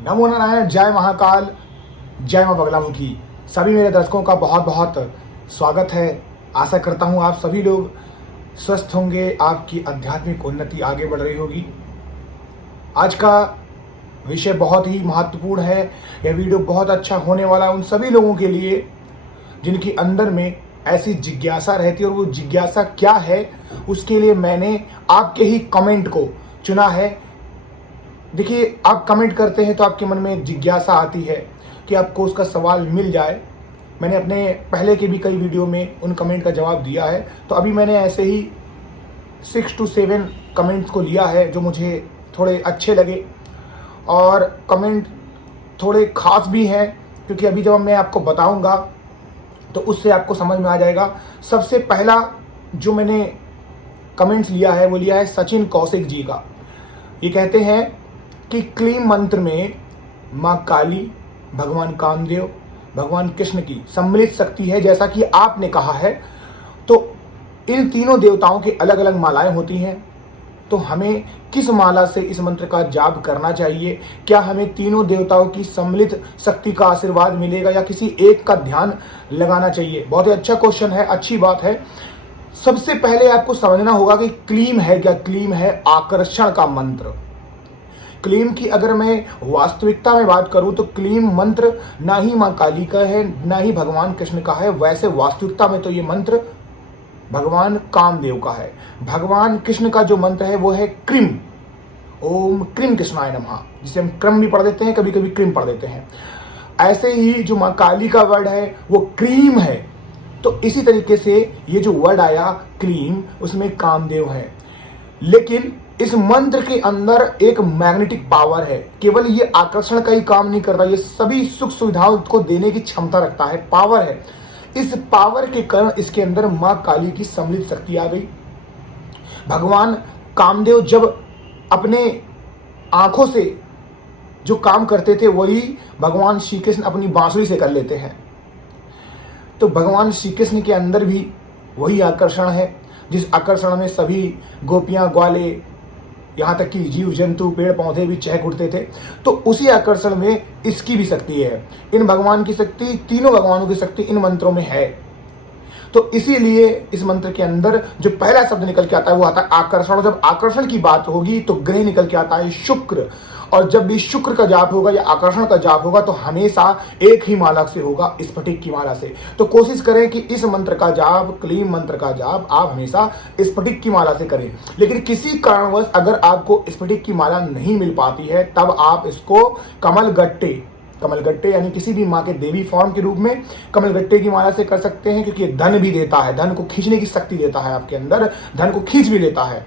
नमो नारायण, जय महाकाल, जय मां बगलामुखी। सभी मेरे दर्शकों का बहुत बहुत स्वागत है। आशा करता हूं आप सभी लोग स्वस्थ होंगे, आपकी आध्यात्मिक उन्नति आगे बढ़ रही होगी। आज का विषय बहुत ही महत्वपूर्ण है। यह वीडियो बहुत अच्छा होने वाला है उन सभी लोगों के लिए जिनकी अंदर में ऐसी जिज्ञासा रहती है, और वो जिज्ञासा क्या है उसके लिए मैंने आपके ही कमेंट को चुना है। देखिए, आप कमेंट करते हैं तो आपके मन में एक जिज्ञासा आती है कि आपको उसका सवाल मिल जाए। मैंने अपने पहले के भी कई वीडियो में उन कमेंट का जवाब दिया है, तो अभी मैंने ऐसे ही 6 to 7 कमेंट्स को लिया है जो मुझे थोड़े अच्छे लगे, और कमेंट थोड़े ख़ास भी हैं क्योंकि अभी जब मैं आपको बताऊंगा तो उससे आपको समझ में आ जाएगा। सबसे पहला जो मैंने कमेंट्स लिया है वो लिया है सचिन कौशिक जी का। ये कहते हैं कि क्लीम मंत्र में माँ काली, भगवान कामदेव, भगवान कृष्ण की सम्मिलित शक्ति है जैसा कि आपने कहा है। तो इन तीनों देवताओं की अलग अलग मालाएं होती हैं, तो हमें किस माला से इस मंत्र का जाप करना चाहिए? क्या हमें तीनों देवताओं की सम्मिलित शक्ति का आशीर्वाद मिलेगा या किसी एक का ध्यान लगाना चाहिए? बहुत ही अच्छा क्वेश्चन है, अच्छी बात है। सबसे पहले आपको समझना होगा कि क्लीम है क्या। क्लीम है आकर्षण का मंत्र। क्लीम की अगर मैं वास्तविकता में बात करूं तो क्लीम मंत्र ना ही मां काली का है, ना ही भगवान कृष्ण का है। वैसे वास्तविकता में तो ये मंत्र भगवान कामदेव का है। भगवान कृष्ण का जो मंत्र है वो है क्रीम, ओम क्रीम कृष्णाय नमः, जिसे हम क्रम भी पढ़ देते हैं, कभी कभी क्रीम पढ़ देते हैं। ऐसे ही जो मां काली का वर्ड है वो क्रीम है। तो इसी तरीके से ये जो वर्ड आया क्लीम, उसमें कामदेव है। लेकिन इस मंत्र के अंदर एक मैग्नेटिक पावर है। केवल ये आकर्षण का ही काम नहीं करता, ये सभी सुख सुविधाओं को देने की क्षमता रखता है, पावर है। इस पावर के कारण इसके अंदर मां काली की सम्मिलित शक्ति आ गई। भगवान कामदेव जब अपने आंखों से जो काम करते थे वही भगवान श्री कृष्ण अपनी बांसुरी से कर लेते हैं। तो भगवान श्री कृष्ण के अंदर भी वही आकर्षण है, जिस आकर्षण में सभी गोपियां, ग्वाले, यहाँ तक कि जीव जंतु, पेड़ पौधे भी चहक उठते थे। तो उसी आकर्षण में इसकी भी शक्ति है। इन भगवान की शक्ति, तीनों भगवानों की शक्ति इन मंत्रों में है। तो इसीलिए इस मंत्र के अंदर जो पहला शब्द निकल के आता है वो आता है आकर्षण। और जब आकर्षण की बात होगी तो ग्रह निकल के आता है शुक्र। और जब भी शुक्र का जाप होगा या आकर्षण का जाप होगा तो हमेशा एक ही माला से होगा, स्फटिक की माला से। तो कोशिश करें कि इस मंत्र का जाप, क्लीम मंत्र का जाप आप हमेशा स्फटिक की माला से करें। लेकिन किसी कारणवश अगर आपको स्फटिक की माला नहीं मिल पाती है तब आप इसको कमलगट्टे यानी किसी भी माँ के देवी फॉर्म के रूप में कमलगट्टे की माला से कर सकते हैं, क्योंकि धन भी देता है, धन को खींचने की शक्ति देता है, आपके अंदर धन को खींच भी लेता है।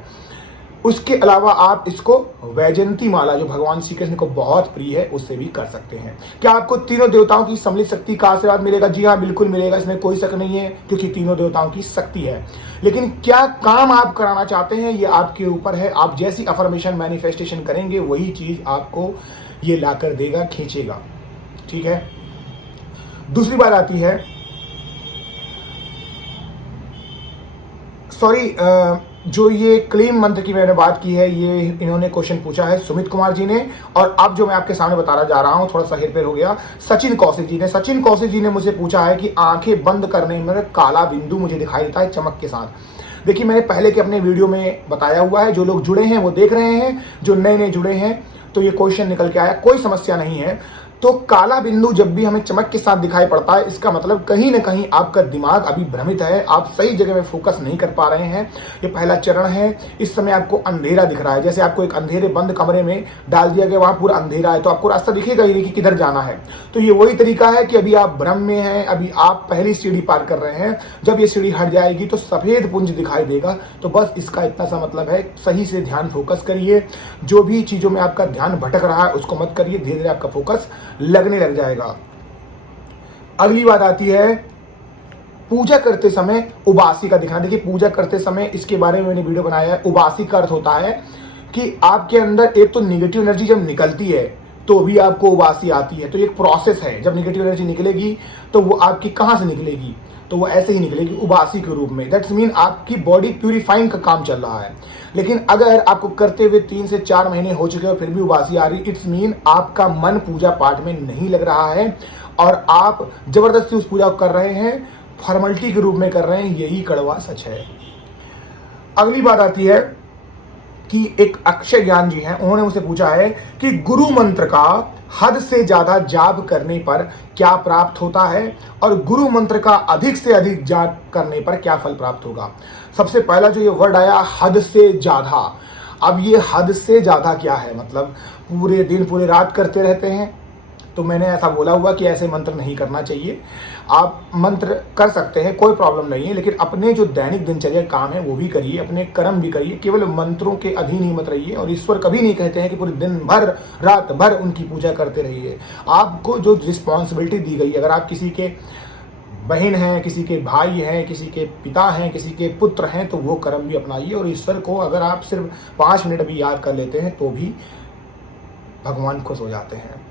उसके अलावा आप इसको वैजयंती माला जो भगवान श्री कृष्ण को बहुत प्रिय है उससे भी कर सकते हैं। क्या आपको तीनों देवताओं की सम्मिलित शक्ति का आशीर्वाद मिलेगा? जी हाँ, बिल्कुल मिलेगा, इसमें कोई शक नहीं है, क्योंकि तीनों देवताओं की शक्ति है। लेकिन क्या काम आप कराना चाहते हैं ये आपके ऊपर है। आप जैसी अफर्मेशन मैनिफेस्टेशन करेंगे वही चीज आपको ये लाकर देगा, खींचेगा। ठीक है। दूसरी बात आती है, जो ये क्लीम मंत्र की मैंने बात की है, ये इन्होंने क्वेश्चन पूछा है सुमित कुमार जी ने। और अब जो मैं आपके सामने बताना जा रहा हूं थोड़ा सा हेरफेर हो गया, सचिन कौशिक जी ने। सचिन कौशिक जी ने मुझसे पूछा है कि आंखें बंद करने में काला बिंदु मुझे दिखाई देता है चमक के साथ। देखिए, मैंने पहले के अपने वीडियो में बताया हुआ है, जो लोग जुड़े हैं वो देख रहे हैं, जो नए नए जुड़े हैं तो ये क्वेश्चन निकल के आया, कोई समस्या नहीं है। तो काला बिंदु जब भी हमें चमक के साथ दिखाई पड़ता है, इसका मतलब कहीं ना कहीं आपका दिमाग अभी भ्रमित है, आप सही जगह में फोकस नहीं कर पा रहे हैं। ये पहला चरण है। इस समय आपको अंधेरा दिख रहा है, जैसे आपको एक अंधेरे बंद कमरे में डाल दिया गया, वहां पूरा अंधेरा है, तो आपको रास्ता दिखेगा ही नहीं कि किधर जाना है। तो ये वही तरीका है कि अभी आप भ्रम में हैं, अभी आप पहली सीढ़ी पार कर रहे हैं। जब ये सीढ़ी हट जाएगी तो सफेद पुंज दिखाई देगा। तो बस इसका इतना सा मतलब है, सही से ध्यान फोकस करिए। जो भी चीजों में आपका ध्यान भटक रहा है उसको मत करिए, धीरे धीरे आपका फोकस लगने लग जाएगा। अगली बात आती है पूजा करते समय उबासी का दिखना। देखिए, पूजा करते समय इसके बारे में मैंने वीडियो बनाया है। उबासी का अर्थ होता है कि आपके अंदर एक तो निगेटिव एनर्जी जब निकलती है तो भी आपको उबासी आती है। तो एक प्रोसेस है, जब निगेटिव एनर्जी निकलेगी तो वो आपकी कहां से निकलेगी? तो वो ऐसे ही निकलेगी उबासी के रूप में। दैट्स मीन आपकी बॉडी प्यूरिफाइंग का काम चल रहा है। लेकिन अगर आपको करते हुए 3 से 4 महीने हो चुके और फिर भी उबासी आ रही, इट्स मीन आपका मन पूजा पाठ में नहीं लग रहा है और आप जबरदस्ती उस पूजा को कर रहे हैं, फॉर्मेलिटी के रूप में कर रहे हैं। यही कड़वा सच है। अगली बात आती है कि एक अक्षय ज्ञान जी हैं, उन्होंने मुझसे पूछा है कि गुरु मंत्र का हद से ज्यादा जाप करने पर क्या प्राप्त होता है और गुरु मंत्र का अधिक से अधिक जाप करने पर क्या फल प्राप्त होगा। सबसे पहला जो ये वर्ड आया, हद से ज्यादा। अब ये हद से ज्यादा क्या है, मतलब पूरे दिन पूरे रात करते रहते हैं, तो मैंने ऐसा बोला हुआ कि ऐसे मंत्र नहीं करना चाहिए। आप मंत्र कर सकते हैं, कोई प्रॉब्लम नहीं है, लेकिन अपने जो दैनिक दिनचर्या काम है वो भी करिए, अपने कर्म भी करिए। केवल मंत्रों के अधीन ही मत रहिए। और ईश्वर कभी नहीं कहते हैं कि पूरे दिन भर रात भर उनकी पूजा करते रहिए। आपको जो रिस्पॉन्सिबिलिटी दी गई, अगर आप किसी के बहन हैं, किसी के भाई हैं, किसी के पिता हैं, किसी के पुत्र हैं, तो वो कर्म भी अपनाइए। और ईश्वर को अगर आप सिर्फ 5 मिनट भी याद कर लेते हैं तो भी भगवान खुश हो जाते हैं।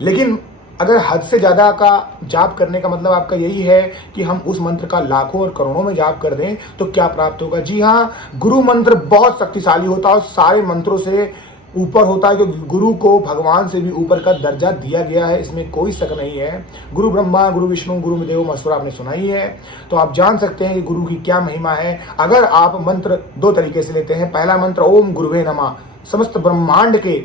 लेकिन अगर हद से ज़्यादा का जाप करने का मतलब आपका यही है कि हम उस मंत्र का लाखों और करोड़ों में जाप कर दें, तो क्या प्राप्त होगा। जी हाँ, गुरु मंत्र बहुत शक्तिशाली होता है और सारे मंत्रों से ऊपर होता है, क्योंकि गुरु को भगवान से भी ऊपर का दर्जा दिया गया है, इसमें कोई शक नहीं है। गुरु ब्रह्मा, गुरु विष्णु, गुरु देवो महेश्वरा आपने सुना ही है। तो आप जान सकते हैं कि गुरु की क्या महिमा है। अगर आप मंत्र 2 तरीके से लेते हैं, पहला मंत्र ओम गुरुवे नमः, समस्त ब्रह्मांड के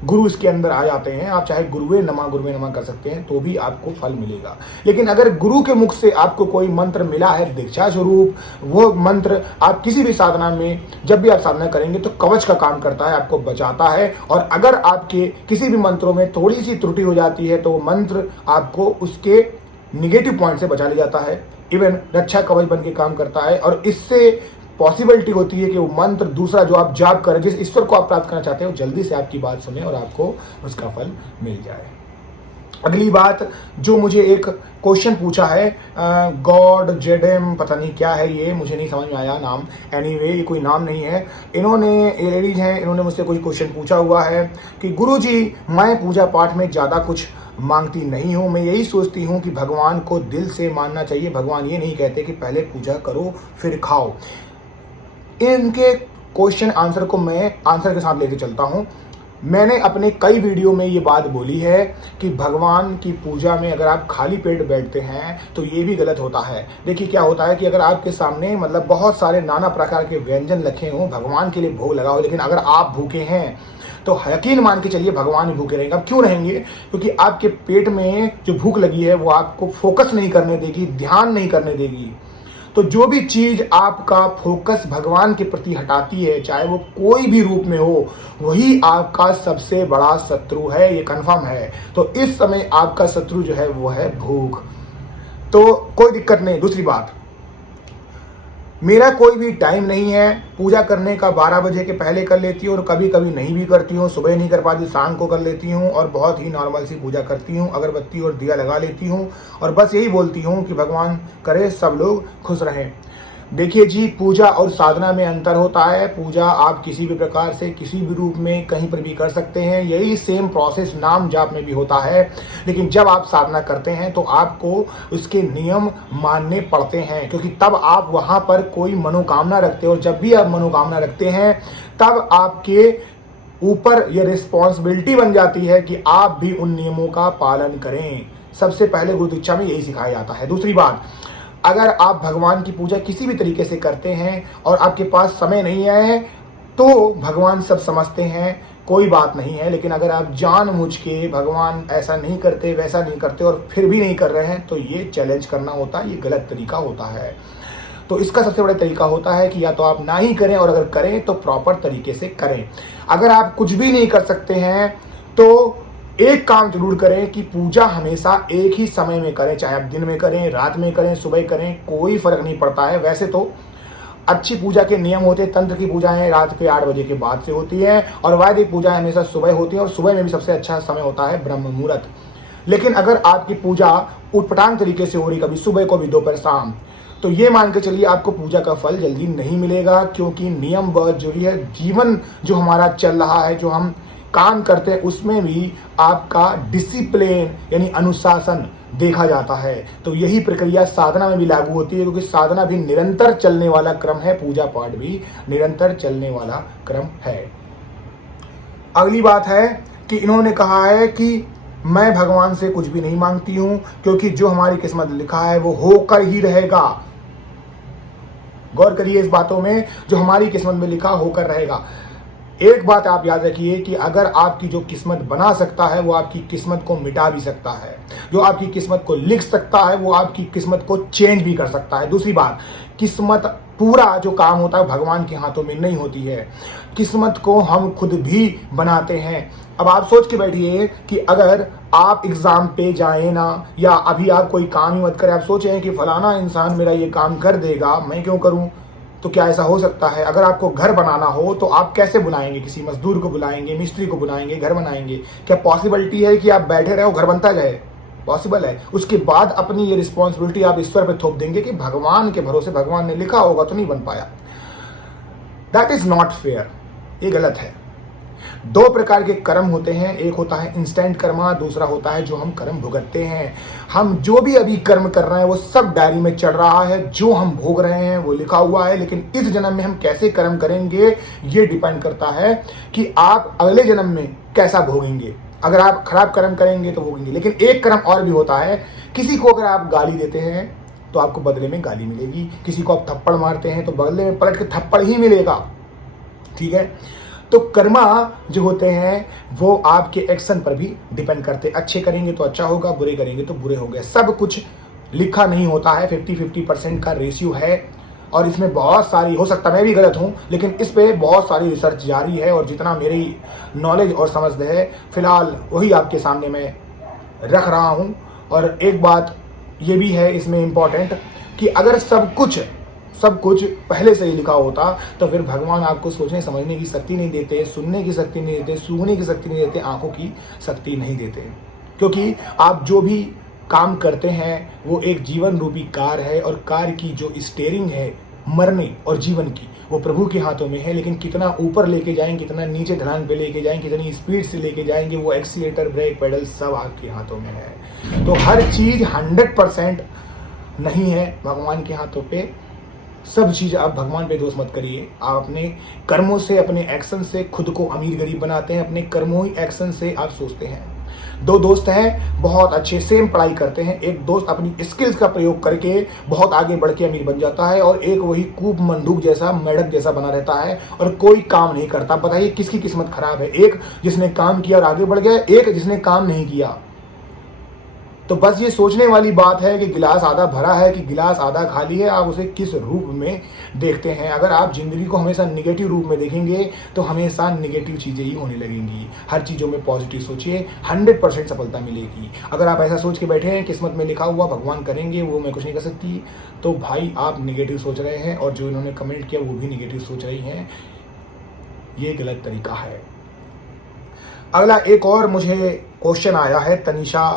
गुरु इसके अंदर आ जाते हैं। आप चाहे गुरुवे नमः कर सकते हैं तो भी आपको फल मिलेगा। लेकिन अगर गुरु के मुख से आपको कोई मंत्र मिला है दीक्षा स्वरूप, वो मंत्र आप किसी भी साधना में जब भी आप साधना करेंगे तो कवच का काम करता है, आपको बचाता है। और अगर आपके किसी भी मंत्रों में थोड़ी सी त्रुटि हो जाती है तो वो मंत्र आपको उसके निगेटिव पॉइंट से बचा ले जाता है, इवन रक्षा कवच बन के काम करता है। और इससे पॉसिबिलिटी होती है कि वो मंत्र दूसरा जो आप जाप करें, जिस ईश्वर को आप प्राप्त करना चाहते हो, जल्दी से आपकी बात सुने और आपको उसका फल मिल जाए। अगली बात जो मुझे एक क्वेश्चन पूछा है, गॉड जेडेम पता नहीं क्या है ये, मुझे नहीं समझ में आया नाम। एनीवे ये कोई नाम नहीं है। इन्होंने, ये लेडीज हैं, इन्होंने मुझसे कोई क्वेश्चन पूछा हुआ है कि गुरुजी मैं पूजा पाठ में ज़्यादा कुछ मांगती नहीं हूँ, मैं यही सोचती हूँ कि भगवान को दिल से मानना चाहिए। भगवान ये नहीं कहते कि पहले पूजा करो फिर खाओ। इनके क्वेश्चन आंसर को मैं आंसर के साथ लेके चलता हूं। मैंने अपने कई वीडियो में ये बात बोली है कि भगवान की पूजा में अगर आप खाली पेट बैठते हैं तो ये भी गलत होता है। देखिए क्या होता है कि अगर आपके सामने मतलब बहुत सारे नाना प्रकार के व्यंजन रखे हों, भगवान के लिए भोग लगा हो, लेकिन अगर आप भूखे हैं तो यकीन मान के चलिए भगवान भी भूखे रहेंगे। अब क्यों रहेंगे? क्योंकि आपके पेट में जो भूख लगी है वो आपको फोकस नहीं करने देगी, ध्यान नहीं करने देगी। तो जो भी चीज आपका फोकस भगवान के प्रति हटाती है, चाहे वो कोई भी रूप में हो, वही आपका सबसे बड़ा शत्रु है, ये कंफर्म है। तो इस समय आपका शत्रु जो है वो है भूख। तो कोई दिक्कत नहीं। दूसरी बात, मेरा कोई भी टाइम नहीं है पूजा करने का। 12 बजे के पहले कर लेती हूँ और कभी कभी नहीं भी करती हूँ। सुबह नहीं कर पाती, शाम को कर लेती हूँ और बहुत ही नॉर्मल सी पूजा करती हूँ। अगरबत्ती और दिया लगा लेती हूँ और बस यही बोलती हूँ कि भगवान करे सब लोग खुश रहें। देखिए जी, पूजा और साधना में अंतर होता है। पूजा आप किसी भी प्रकार से किसी भी रूप में कहीं पर भी कर सकते हैं। यही सेम प्रोसेस नाम जाप में भी होता है। लेकिन जब आप साधना करते हैं तो आपको उसके नियम मानने पड़ते हैं, क्योंकि तब आप वहाँ पर कोई मनोकामना रखते हो। और जब भी आप मनोकामना रखते हैं तब आपके ऊपर यह रिस्पॉन्सिबिलिटी बन जाती है कि आप भी उन नियमों का पालन करें। सबसे पहले गुरु दीक्षा में यही सिखाया जाता है। दूसरी बात, अगर आप भगवान की पूजा किसी भी तरीके से करते हैं और आपके पास समय नहीं है तो भगवान सब समझते हैं, कोई बात नहीं है। लेकिन अगर आप जानबूझ के भगवान ऐसा नहीं करते वैसा नहीं करते और फिर भी नहीं कर रहे हैं तो ये चैलेंज करना होता है, ये गलत तरीका होता है। तो इसका सबसे बड़ा तरीका होता है कि या तो आप ना ही करें और अगर करें तो प्रॉपर तरीके से करें। अगर आप कुछ भी नहीं कर सकते हैं तो एक काम जरूर करें कि पूजा हमेशा एक ही समय में करें, चाहे आप दिन में करें, रात में करें, सुबह करें, कोई फर्क नहीं पड़ता है। वैसे तो अच्छी पूजा के नियम होते हैं। तंत्र की पूजाएं रात के 8 बजे के बाद से होती है और वैदिक पूजाएं हमेशा सुबह होती है और सुबह में भी सबसे अच्छा समय होता है ब्रह्म मुहूर्त। लेकिन अगर आपकी पूजा उटपटांग तरीके से हो रही, कभी सुबह को भी दोपहर शाम, तो ये मान के चलिए आपको पूजा का फल जल्दी नहीं मिलेगा, क्योंकि नियम बहुत जरूरी है। जीवन जो हमारा चल रहा है, जो हम काम करते हैं उसमें भी आपका डिसिप्लिन यानी अनुशासन देखा जाता है। तो यही प्रक्रिया साधना में भी लागू होती है, क्योंकि साधना भी निरंतर चलने वाला क्रम है, पूजा पाठ भी निरंतर चलने वाला क्रम है। अगली बात है कि इन्होंने कहा है कि मैं भगवान से कुछ भी नहीं मांगती हूं, क्योंकि जो हमारी किस्मत लिखा है वो होकर ही रहेगा। गौर करिए इस बातों में, जो हमारी किस्मत में लिखा होकर रहेगा। एक बात आप याद रखिए कि अगर आपकी जो किस्मत बना सकता है वो आपकी किस्मत को मिटा भी सकता है, जो आपकी किस्मत को लिख सकता है वो आपकी किस्मत को चेंज भी कर सकता है। दूसरी बात, किस्मत पूरा जो काम होता है भगवान के हाथों में नहीं होती है, किस्मत को हम खुद भी बनाते हैं। अब आप सोच के बैठिए कि अगर आप एग्जाम पे जाए ना, या अभी आप कोई काम ही मत करें, आप सोचें कि फलाना इंसान मेरा ये काम कर देगा, मैं क्यों करूं, तो क्या ऐसा हो सकता है? अगर आपको घर बनाना हो तो आप कैसे बुलाएंगे? किसी मजदूर को बुलाएंगे, मिस्त्री को बुलाएंगे, घर बनाएंगे? क्या पॉसिबिलिटी है कि आप बैठे रहो घर बनता जाए? पॉसिबल है। उसके बाद अपनी ये रिस्पॉन्सिबिलिटी आप ईश्वर पे थोप देंगे कि भगवान के भरोसे, भगवान ने लिखा होगा तो नहीं बन पाया। दैट इज नॉट फेयर, ये गलत है। दो प्रकार के कर्म होते हैं, एक होता है इंस्टेंट कर्मा, दूसरा होता है जो हम कर्म भुगतते हैं। हम जो भी अभी कर्म कर रहे हैं वो सब डायरी में चढ़ रहा है, जो हम भोग रहे हैं वो लिखा हुआ है, लेकिन इस जन्म में हम कैसे कर्म करेंगे ये डिपेंड करता है कि आप अगले जन्म में कैसा भोगेंगे। अगर आप खराब कर्म करेंगे तो भोगेंगे। लेकिन एक कर्म और भी होता है, किसी को अगर आप गाली देते हैं तो आपको बदले में गाली मिलेगी, किसी को आप थप्पड़ मारते हैं तो बदले में पलट के थप्पड़ ही मिलेगा। ठीक है, तो कर्मा जो होते हैं वो आपके एक्शन पर भी डिपेंड करते हैं। अच्छे करेंगे तो अच्छा होगा, बुरे करेंगे तो बुरे होंगे। सब कुछ लिखा नहीं होता है, 50-50% का रेशियो है, और इसमें बहुत सारी, हो सकता मैं भी गलत हूं, लेकिन इस पे बहुत सारी रिसर्च जारी है, और जितना मेरी नॉलेज और समझ है फिलहाल वही आपके सामने मैं रख रहा हूं। और एक बात ये भी है इसमें इम्पॉर्टेंट कि अगर सब कुछ पहले से ही लिखा होता तो फिर भगवान आपको सोचने समझने की शक्ति नहीं देते, सुनने की शक्ति नहीं देते, सूंघने की शक्ति नहीं देते, आंखों की शक्ति नहीं देते। क्योंकि आप जो भी काम करते हैं वो एक जीवन रूपी कार है, और कार की जो स्टीयरिंग है मरने और जीवन की, वो प्रभु के हाथों में है। लेकिन कितना ऊपर लेके जाएंगे, कितना नीचे ढलान पे लेके जाएंगे, कितनी स्पीड से लेके जाएंगे, वो एक्सीलेटर, ब्रेक, पेडल सब आपके हाथों में है। तो हर चीज़ 100% नहीं है भगवान के हाथों पे। सब चीज़ आप भगवान पे दोष मत करिए। आप अपने कर्मों से, अपने एक्शन से खुद को अमीर गरीब बनाते हैं, अपने कर्मों ही एक्शन से आप सोचते हैं। दो दोस्त हैं, बहुत अच्छे, सेम पढ़ाई करते हैं। एक दोस्त अपनी स्किल्स का प्रयोग करके बहुत आगे बढ़ के अमीर बन जाता है, और एक वही कूप मंडूक जैसा, मेढक जैसा बना रहता है और कोई काम नहीं करता। बताइए किसकी किस्मत खराब है? एक जिसने काम किया और आगे बढ़ गया, एक जिसने काम नहीं किया। तो बस ये सोचने वाली बात है कि गिलास आधा भरा है कि गिलास आधा खाली है, आप उसे किस रूप में देखते हैं। अगर आप जिंदगी को हमेशा निगेटिव रूप में देखेंगे तो हमेशा निगेटिव चीज़ें ही होने लगेंगी। हर चीज़ों में पॉजिटिव सोचिए, 100% सफलता मिलेगी। अगर आप ऐसा सोच के बैठे हैं किस्मत में लिखा हुआ भगवान करेंगे, वो मैं कुछ नहीं कर सकती, तो भाई आप निगेटिव सोच रहे हैं, और जो इन्होंने कमेंट किया वो भी निगेटिव सोच रही हैं। ये गलत तरीका है। अगला एक और मुझे क्वेश्चन आया है तनिषा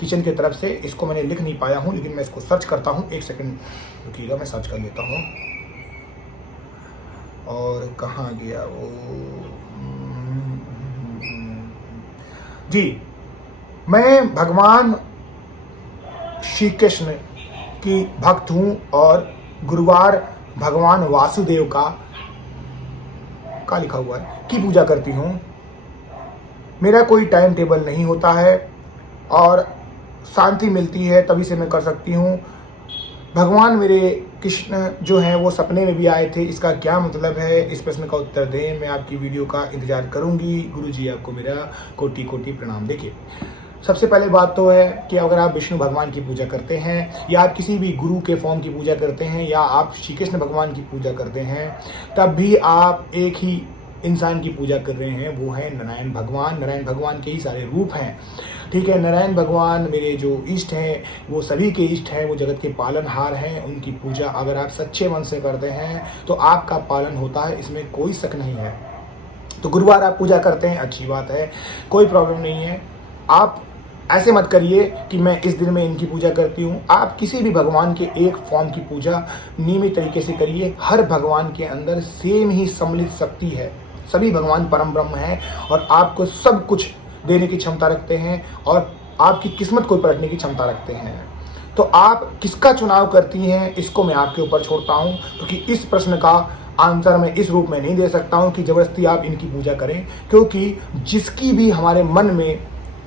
किचन की तरफ से। इसको मैंने लिख नहीं पाया हूं, लेकिन मैं इसको सर्च करता हूं। एक सेकंड रुकिएगा, मैं सर्च कर लेता हूं। और कहाँ गया वो? जी, मैं भगवान श्री कृष्ण की भक्त हूं, और गुरुवार भगवान वासुदेव का लिखा हुआ है की पूजा करती हूं। मेरा कोई टाइम टेबल नहीं होता है, और शांति मिलती है तभी से मैं कर सकती हूँ। भगवान मेरे कृष्ण जो हैं वो सपने में भी आए थे, इसका क्या मतलब है? इस प्रश्न का उत्तर दें, मैं आपकी वीडियो का इंतजार करूंगी। गुरुजी आपको मेरा कोटि कोटि प्रणाम। देखिए, सबसे पहले बात तो है कि अगर आप विष्णु भगवान की पूजा करते हैं, या आप किसी भी गुरु के फॉर्म की पूजा करते हैं, या आप श्री कृष्ण भगवान की पूजा करते हैं, तब भी आप एक ही इंसान की पूजा कर रहे हैं, वो है नारायण भगवान। नारायण भगवान के ही सारे रूप हैं। ठीक है, नारायण भगवान मेरे जो इष्ट हैं वो सभी के इष्ट हैं, वो जगत के पालनहार हैं। उनकी पूजा अगर आप सच्चे मन से करते हैं तो आपका पालन होता है, इसमें कोई शक नहीं है। तो गुरुवार आप पूजा करते हैं, अच्छी बात है, कोई प्रॉब्लम नहीं है। आप ऐसे मत करिए कि मैं इस दिन में इनकी पूजा करती हूँ। आप किसी भी भगवान के एक फॉर्म की पूजा नियमित तरीके से करिए। हर भगवान के अंदर सेम ही सम्मिलित शक्ति है, सभी भगवान परम ब्रह्म हैं और आपको सब कुछ देने की क्षमता रखते हैं और आपकी किस्मत को पलटने की क्षमता रखते हैं। तो आप किसका चुनाव करती हैं, इसको मैं आपके ऊपर छोड़ता हूं, क्योंकि इस प्रश्न का आंसर मैं इस रूप में नहीं दे सकता हूं कि जबरदस्ती आप इनकी पूजा करें, क्योंकि जिसकी भी हमारे मन में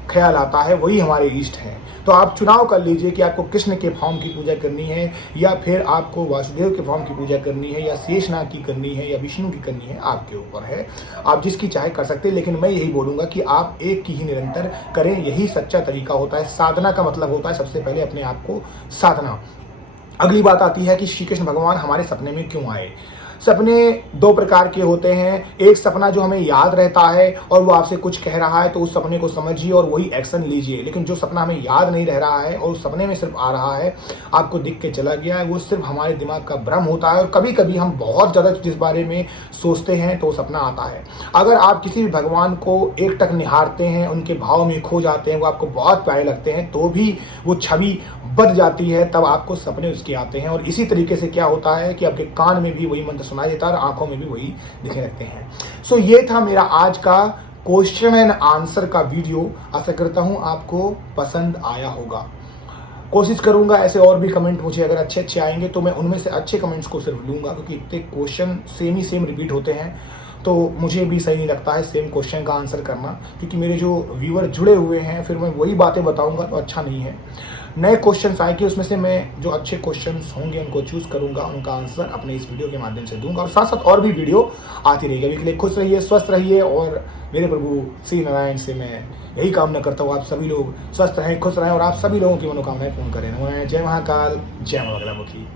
ख्याल आता है वही हमारे इष्ट हैं। तो आप चुनाव कर लीजिए कि आपको कृष्ण के फॉर्म की पूजा करनी है या फिर आपको वासुदेव के फॉर्म की पूजा करनी है या शेषनाग की करनी है या विष्णु की करनी है, आपके ऊपर है। आप जिसकी चाहे कर सकते हैं, लेकिन मैं यही बोलूँगा कि आप एक की ही निरंतर करें, यही सच्चा तरीका होता है। साधना का मतलब होता है सबसे पहले अपने आप को साधना। अगली बात आती है कि श्री कृष्ण भगवान हमारे सपने में क्यों आए। सपने दो प्रकार के होते हैं। एक सपना जो हमें याद रहता है और वो आपसे कुछ कह रहा है तो उस सपने को समझिए और वही एक्शन लीजिए। लेकिन जो सपना हमें याद नहीं रह रहा है और उस सपने में सिर्फ आ रहा है, आपको दिख के चला गया है, वो सिर्फ हमारे दिमाग का भ्रम होता है। और कभी कभी हम बहुत ज़्यादा जिस बारे में सोचते हैं तो सपना आता है। अगर आप किसी भी भगवान को एक टक निहारते हैं, उनके भाव में खो जाते हैं, वो आपको बहुत प्यारे लगते हैं, तो भी वो छवि बद जाती है, तब आपको सपने उसके आते हैं। और इसी तरीके से क्या होता है कि आपके कान में भी वही मंत्र सुनाई देता है और आंखों में भी वही दिखने लगते हैं। सो ये था मेरा आज का क्वेश्चन एंड आंसर का वीडियो। आशा करता हूं आपको पसंद आया होगा। कोशिश करूंगा ऐसे और भी कमेंट मुझे अगर अच्छे अच्छे आएंगे तो मैं उनमें से अच्छे कमेंट्स को सिर्फ लूंगा, क्योंकि इतने क्वेश्चन सेम रिपीट होते हैं तो मुझे भी सही नहीं लगता है सेम क्वेश्चन का आंसर करना, क्योंकि मेरे जो व्यूअर जुड़े हुए हैं फिर मैं वही बातें बताऊंगा तो अच्छा नहीं है। नए क्वेश्चंस आएंगे, उसमें से मैं जो अच्छे क्वेश्चंस होंगे उनको चूज करूंगा, उनका आंसर अपने इस वीडियो के माध्यम से दूंगा और साथ साथ और भी वीडियो आती रहेगी। अभी के लिए खुश रहिए, स्वस्थ रहिए और मेरे प्रभु श्री नारायण से मैं यही कामना करता हूँ आप सभी लोग स्वस्थ रहें, खुश रहें और आप सभी लोगों की मनोकामनाएं पूर्ण करें। जय महाकाल, जय मां बगलामुखी।